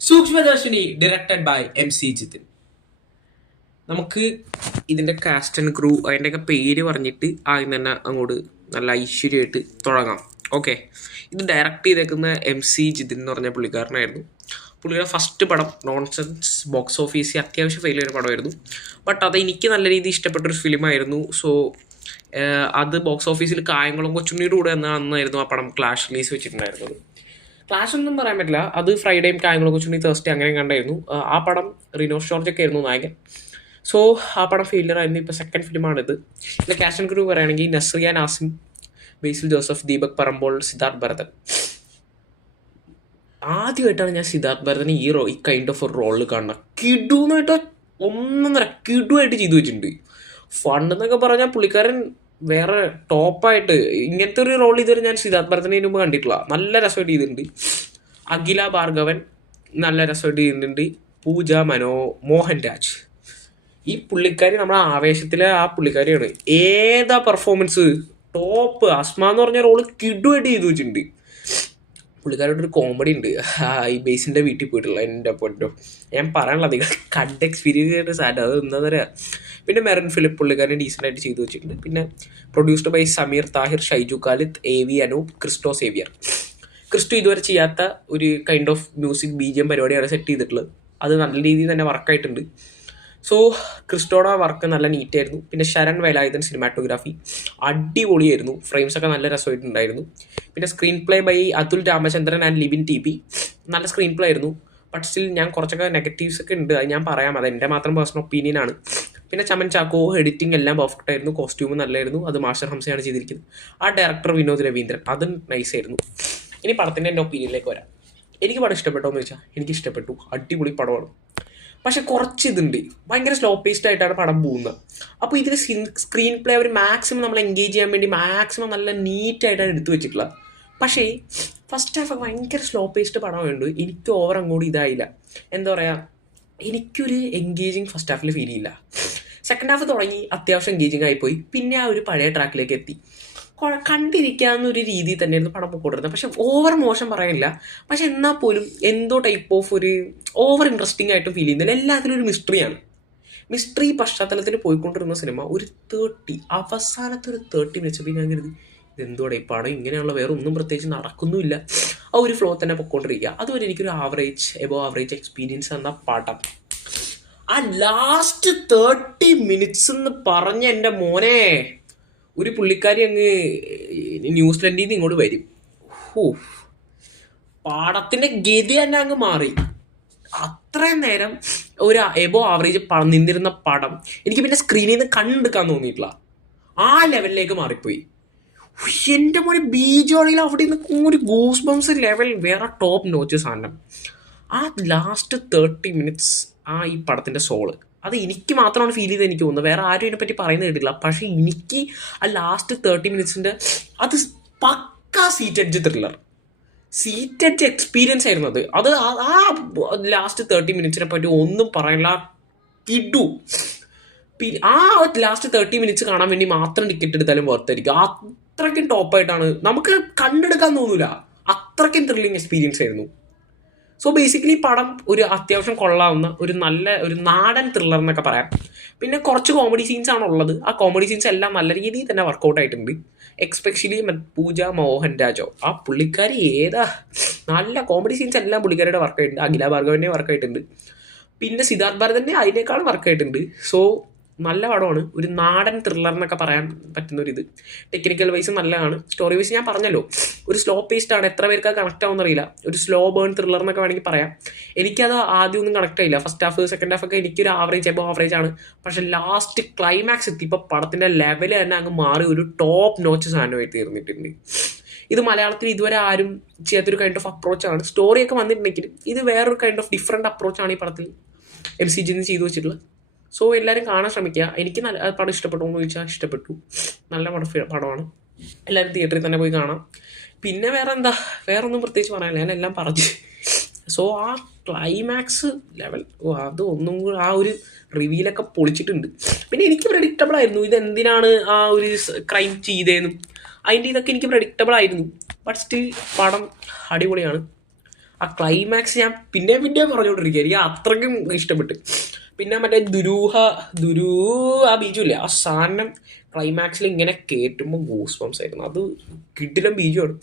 Sookshmadarshini directed by MC Jithin. നമുക്ക് ഇതിൻ്റെ cast and crew അതിൻ്റെയൊക്കെ പേര് പറഞ്ഞിട്ട് ആദ്യം തന്നെ അങ്ങോട്ട് നല്ല ഐശ്വര്യമായിട്ട് തുടങ്ങാം. ഓക്കെ, ഇത് ഡയറക്റ്റ് ചെയ്തേക്കുന്ന MC ജിതിൻ എന്ന് പറഞ്ഞ പുള്ളിക്കാരനായിരുന്നു. പുള്ളിയുടെ ഫസ്റ്റ് പടം നോൺസെൻസ് ബോക്സ് ഓഫീസിൽ അത്യാവശ്യം ഫെയിൽ ചെയ്ത പടമായിരുന്നു. ബട്ട് അത് എനിക്ക് നല്ല രീതിയിൽ ഇഷ്ടപ്പെട്ടൊരു ഫിലിമായിരുന്നു. സോ അത് ബോക്സ് ഓഫീസിൽ കായംകുളം കൊച്ചുണ്ണിയുടെ കൂടെ അന്നായിരുന്നു ആ പടം ക്ലാഷ് റിലീസ് വെച്ചിട്ടുണ്ടായിരുന്നത്. ക്ലാഷ് ഒന്നും പറയാൻ പറ്റില്ല, അത് ഫ്രൈഡേയും കായംകുളം കൊച്ചുണ്ണി തേഴ്സ്ഡേ അങ്ങനെ കണ്ടായിരുന്നു. ആ പടം റിനോഷ് ജോർജ് ഒക്കെ ആയിരുന്നു നായകൻ. സോ ആ പടം ഫെയിലിയർ ആയിരുന്നു. ഇപ്പോൾ സെക്കൻഡ് ഫിലിമാണിത്. ഇതിൻ്റെ കാസ്റ്റ് ആൻഡ് ക്രൂ പറയുകയാണെങ്കിൽ നസ്രിയ നാസിം, ബേസിൽ ജോസഫ്, ദീപക് പറമ്പോൾ, സിദ്ധാർത്ഥ് ഭരതൻ. ആദ്യമായിട്ടാണ് ഞാൻ സിദ്ധാർത്ഥ് ഭരതനെ ഈ കൈൻഡ് ഓഫ് ഒരു റോളിൽ കാണുന്നത്. കിടുന്നായിട്ട് ഒന്നൊന്നര കിടുവായിട്ട് ചെയ്തു വെച്ചിട്ടുണ്ട്. ഫണ്ടെന്നൊക്കെ പറഞ്ഞാൽ പുള്ളിക്കാരൻ വേറെ ടോപ്പായിട്ട് ഇങ്ങനത്തെ ഒരു റോൾ ഇതുവരെ ഞാൻ സിദ്ധാർത്ഥ് ഭരതനെ മുമ്പ് കണ്ടിട്ടില്ല. നല്ല രസമായിട്ട് ചെയ്തിട്ടുണ്ട്. അഖില ഭാർഗവൻ നല്ല രസമായിട്ട് ചെയ്തിട്ടുണ്ട്. പൂജ മോഹൻ രാജ്, ഈ പുള്ളിക്കാരി നമ്മുടെ ആവേശത്തിലെ ആ പുള്ളിക്കാരിയാണ്. ഏതാ പെർഫോമൻസ് ടോപ്പ്. അസ്മ എന്ന് പറഞ്ഞ റോള് കിടുവായിട്ട് ചെയ്തു വെച്ചിട്ടുണ്ട്. പുള്ളിക്കാരുടെ ഒരു കോമഡി ഉണ്ട്, ഈ ബേസിൻ്റെ വീട്ടിൽ പോയിട്ടുള്ള. എൻ്റെ പൊന്നോ, ഞാൻ പറയാനുള്ള അധികം കണ്ട് എക്സ്പീരിയൻസ് ചെയ്തിട്ട് സാധനം അത് എന്താണെന്ന് പറയാം. പിന്നെ മെറൻ ഫിലിപ്പ് പുള്ളിക്കാരനെ ഡീസൻ്റായിട്ട് ചെയ്തു വെച്ചിട്ടുണ്ട്. പിന്നെ produced by Sameer Thahir, Shyju Khalid, AV Anoop, Christo Xavier. Christo ഇതുവരെ ചെയ്യാത്ത ഒരു കൈൻഡ് ഓഫ് മ്യൂസിക് BGM പരിപാടിയാണ് സെറ്റ് ചെയ്തിട്ടുള്ളത്. അത് നല്ല രീതിയിൽ തന്നെ വർക്കായിട്ടുണ്ട്. സോ ക്രിസ്റ്റോയുടെ വർക്ക് നല്ല നീറ്റായിരുന്നു. പിന്നെ ശരൺ വേലായുധൻ സിനിമാറ്റോഗ്രാഫി അടിപൊളിയായിരുന്നു. ഫ്രെയിംസൊക്കെ നല്ല രസമായിട്ടുണ്ടായിരുന്നു. പിന്നെ screen play by Athul Ramachandran and Libin TP. നല്ല സ്ക്രീൻ പ്ലേ ആയിരുന്നു. ബട്ട് സ്റ്റിൽ ഞാൻ കുറച്ചൊക്കെ നെഗറ്റീവ്സ് ഒക്കെ ഉണ്ട്, അത് ഞാൻ പറയാം. അത് എൻ്റെ മാത്രം പേഴ്സണൽ ഒപ്പീനിയൻ ആണ്. പിന്നെ ചമൻ ചാക്കോ എഡിറ്റിംഗ് എല്ലാം പെർഫെക്റ്റ് ആയിരുന്നു. കോസ്റ്റ്യൂം നല്ലായിരുന്നു. അത് മാസ്റ്റർ ഹംസയാണ് ചെയ്തിരിക്കുന്നത്. ആ ഡയറക്ടർ വിനോദ് രവീന്ദ്രൻ, അതും നൈസായിരുന്നു. ഇനി പടത്തിൻ്റെ എൻ്റെ ഒപ്പീനിയനിലേക്ക് വരാം. എനിക്ക് പടം ഇഷ്ടപ്പെട്ടോ എന്ന് വെച്ചാൽ എനിക്ക് ഇഷ്ടപ്പെട്ടു. അടിപൊളി പടമാണ്. പക്ഷെ കുറച്ച് ഇതുണ്ട്, ഭയങ്കര സ്ലോ പേസ്ഡ് ആയിട്ടാണ് പടം പോകുന്നത്. അപ്പോൾ ഇതിൽ സ്ക്രീൻ പ്ലേ അവർ മാക്സിമം നമ്മൾ എൻഗേജ് ചെയ്യാൻ വേണ്ടി മാക്സിമം നല്ല നീറ്റായിട്ടാണ് എടുത്തു വെച്ചിട്ടുള്ളത്. പക്ഷേ ഫസ്റ്റ് ഹാഫ് ഭയങ്കര സ്ലോ പേസ്ഡ് പടമുണ്ട്. എനിക്ക് ഓവർ അങ്ങോട്ട് ഇതായില്ല. എന്താ പറയുക, എനിക്കൊരു എൻഗേജിങ് ഫസ്റ്റ് ഹാഫിൽ ഫീൽ ചെയ്യില്ല. സെക്കൻഡ് ഹാഫ് തുടങ്ങി അത്യാവശ്യം എൻഗേജിങ് ആയിപ്പോയി. പിന്നെ ആ ഒരു പഴയ ട്രാക്കിലേക്ക് എത്തി. കണ്ടിരിക്കാവുന്നൊരു രീതിയിൽ തന്നെയായിരുന്നു പടം പോയിക്കൊണ്ടിരുന്നത്. പക്ഷെ ഓവർ മോശം പറയാനില്ല. പക്ഷെ എന്നാൽ പോലും എന്തോ ടൈപ്പ് ഓഫ് ഒരു ഓവർ ഇൻട്രസ്റ്റിംഗ് ആയിട്ടും ഫീൽ ചെയ്യുന്നില്ല. എല്ലാത്തിലും ഒരു മിസ്റ്ററിയാണ്. മിസ്റ്ററി പശ്ചാത്തലത്തിൽ പോയിക്കൊണ്ടിരുന്ന സിനിമ ഒരു അവസാനത്തെ ഒരു 30 മിനിറ്റ്സ് ഞാൻ കരുതി ഇതെന്തോടെ ഈ പടം ഇങ്ങനെയുള്ള വേറെ ഒന്നും പ്രത്യേകിച്ച് നടക്കുന്നുമില്ല. ആ ഒരു ഫ്ലോ തന്നെ പൊയ്ക്കൊണ്ടിരിക്കുക. അതുവരെ എനിക്കൊരു എബോ ആവറേജ് എക്സ്പീരിയൻസ് എന്ന പടം. ആ ലാസ്റ്റ് 30 മിനിറ്റ്സ് എന്ന് പറഞ്ഞ എൻ്റെ മോനെ, ഒരു പുള്ളിക്കാരി അങ്ങ് ന്യൂസിലൻഡിൽ നിന്ന് ഇങ്ങോട്ട് വരും. പാടത്തിന്റെ ഗതി തന്നെ അങ്ങ് മാറി. അത്രയും നേരം ഒരു എബോ ആവറേജ് നിന്നിരുന്ന പടം എനിക്ക് പിന്നെ സ്ക്രീനിൽ നിന്ന് കണ്ടെടുക്കാൻ തോന്നിയിട്ടില്ല. ആ ലെവലിലേക്ക് മാറിപ്പോയി. എൻ്റെ മോനെ ബീജോണിൽ അവിടെ നിന്ന് ഒരു ഗൂസ് ബംസ് ലെവൽ വേറെ ടോപ്പ് നോച്ച് സാധനം. ആ ലാസ്റ്റ് 30 മിനിറ്റ്സ് ആ ഈ പടത്തിൻ്റെ സോള് അത് എനിക്ക് മാത്രമാണ് ഫീൽ ചെയ്ത് എനിക്ക് തോന്നുന്നത്. വേറെ ആരും ഇതിനെപ്പറ്റി പറയുന്നത് കേട്ടില്ല. പക്ഷേ എനിക്ക് ആ ലാസ്റ്റ് 30 മിനിറ്റ്സിൻ്റെ അത് പക്കാ സീറ്റ് എഡ്ജ് എക്സ്പീരിയൻസ് ആയിരുന്നു. അത് ആ ലാസ്റ്റ് 30 മിനിറ്റ്സിനെ പറ്റി ഒന്നും പറയില്ല. കിടു. പിന്നെ ആ ലാസ്റ്റ് 30 മിനിറ്റ്സ് കാണാൻ വേണ്ടി മാത്രം ടിക്കറ്റ് എടുത്താലും വർത്തായിരിക്കും. അത്രയ്ക്കും ടോപ്പായിട്ടാണ്, നമുക്ക് കണ്ടെടുക്കാൻ തോന്നൂല. അത്രയ്ക്കും ത്രില്ലിങ് എക്സ്പീരിയൻസ് ആയിരുന്നു. സോ ബേസിക്കലി പടം ഒരു അത്യാവശ്യം കൊള്ളാവുന്ന ഒരു നാടൻ ത്രില്ലർ എന്നൊക്കെ പറയാം. പിന്നെ കുറച്ച് കോമഡി സീൻസ് ആണ് ഉള്ളത്. ആ കോമഡി സീൻസ് എല്ലാം നല്ല രീതിയിൽ തന്നെ വർക്കൗട്ട് ആയിട്ടുണ്ട്. എക്സ്പെഷ്യലി പൂജ മോഹൻ രാജോ, ആ പുള്ളിക്കാരി നല്ല കോമഡി സീൻസ് എല്ലാം പുള്ളിക്കാരുടെ വർക്കായിട്ടുണ്ട്. അഖില ഭാർഗവൻ്റെ വർക്കായിട്ടുണ്ട്. പിന്നെ സിദ്ധാർത്ഥ് ഭരതൻ്റെ അതിനേക്കാൾ വർക്കായിട്ടുണ്ട്. സോ നല്ല പടമാണ്. ഒരു നാടൻ ത്രില്ലർ എന്നൊക്കെ പറയാൻ പറ്റുന്നൊരിത്. ടെക്നിക്കൽ വൈസ് നല്ലതാണ്. സ്റ്റോറി വൈസ് ഞാൻ പറഞ്ഞല്ലോ, ഒരു സ്ലോ പേസ്ഡ് ആണ്. എത്ര പേർക്ക് അത് കണക്ട് ആവുമെന്നറിയില്ല. ഒരു സ്ലോ ബേൺ ത്രില്ലർ എന്നൊക്കെ വേണമെങ്കിൽ പറയാം. എനിക്കത് ആദ്യം ഒന്നും കണക്ട് ആയില്ല. ഫസ്റ്റ് ഹാഫ് സെക്കൻഡ് ഹാഫ് ഒക്കെ എനിക്കൊരു എബോ ആവറേജ് ആണ്. പക്ഷെ ലാസ്റ്റ് ക്ലൈമാക്സ് എത്തിയപ്പോൾ പടത്തിൻ്റെ ലെവൽ തന്നെ അങ്ങ് മാറി ഒരു ടോപ്പ് നോച്ച് സാധനമായിട്ട് തീർന്നിട്ടുണ്ട്. ഇത് മലയാളത്തിൽ ഇതുവരെ ആരും ചെയ്യാത്തൊരു കൈൻഡ് ഓഫ് അപ്രോച്ചാണ്. സ്റ്റോറിയൊക്കെ വന്നിട്ടുണ്ടെങ്കിലും ഇത് വേറൊരു കൈൻഡ് ഓഫ് ഡിഫറെൻറ്റ് അപ്രോച്ചാണ് ഈ പടത്തിൽ MC ജിതിൻ ചെയ്തു വെച്ചിട്ടുള്ളത്. സോ എല്ലാവരും കാണാൻ ശ്രമിക്കുക. എനിക്ക് നല്ല പടം ഇഷ്ടപ്പെട്ടു എന്ന് ചോദിച്ചാൽ ഇഷ്ടപ്പെട്ടു. നല്ല പടമാണ്. എല്ലാവരും തിയേറ്ററിൽ തന്നെ പോയി കാണാം. പിന്നെ വേറൊന്നും പ്രത്യേകിച്ച് പറയാനില്ല, ഞാൻ എല്ലാം പറഞ്ഞു. സോ ആ ക്ലൈമാക്സ് ലെവൽ അത് ഒന്നും കൂടി ആ ഒരു റിവീലൊക്കെ പൊളിച്ചിട്ടുണ്ട്. പിന്നെ എനിക്ക് പ്രഡിക്റ്റബിൾ ആയിരുന്നു ഇതെന്തിനാണ് ആ ഒരു ക്രൈം ചെയ്തതെന്നും അതിൻ്റെ ഇതൊക്കെ എനിക്ക് പ്രഡിക്റ്റബിൾ ആയിരുന്നു. ബട്ട് സ്റ്റിൽ പടം അടിപൊളിയാണ്. ആ ക്ലൈമാക്സ് ഞാൻ പിന്നെ പറഞ്ഞുകൊണ്ടിരിക്കുക, എനിക്ക് അത്രയ്ക്കും ഇഷ്ടപ്പെട്ട്. പിന്നെ മറ്റേ ദുരൂ ആ ബീജുമില്ലേ, ആ സാധനം ക്ലൈമാക്സിൽ ഇങ്ങനെ കേട്ടുമ്പോൾ ഗൂസ് ബംസ് ആയിരുന്നു. അത് കിടിലം ബീജുമാണ്.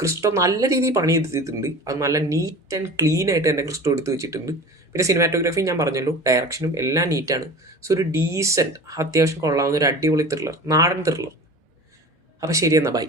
ക്രിസ്റ്റോ നല്ല രീതിയിൽ പണിയെടുത്തിട്ടുണ്ട്. അത് നല്ല നീറ്റ് ആൻഡ് ക്ലീൻ ആയിട്ട് തന്നെ ക്രിസ്റ്റോ എടുത്ത് വെച്ചിട്ടുണ്ട്. പിന്നെ സിനിമാറ്റോഗ്രാഫി ഞാൻ പറഞ്ഞല്ലോ, ഡയറക്ഷനും എല്ലാം നീറ്റാണ്. സോ ഒരു ഡീസൻറ്റ്, അത്യാവശ്യം കൊള്ളാവുന്ന ഒരു അടിപൊളി ത്രില്ലർ, നാടൻ ത്രില്ലർ. അപ്പോൾ ശരി എന്നാൽ ബൈ.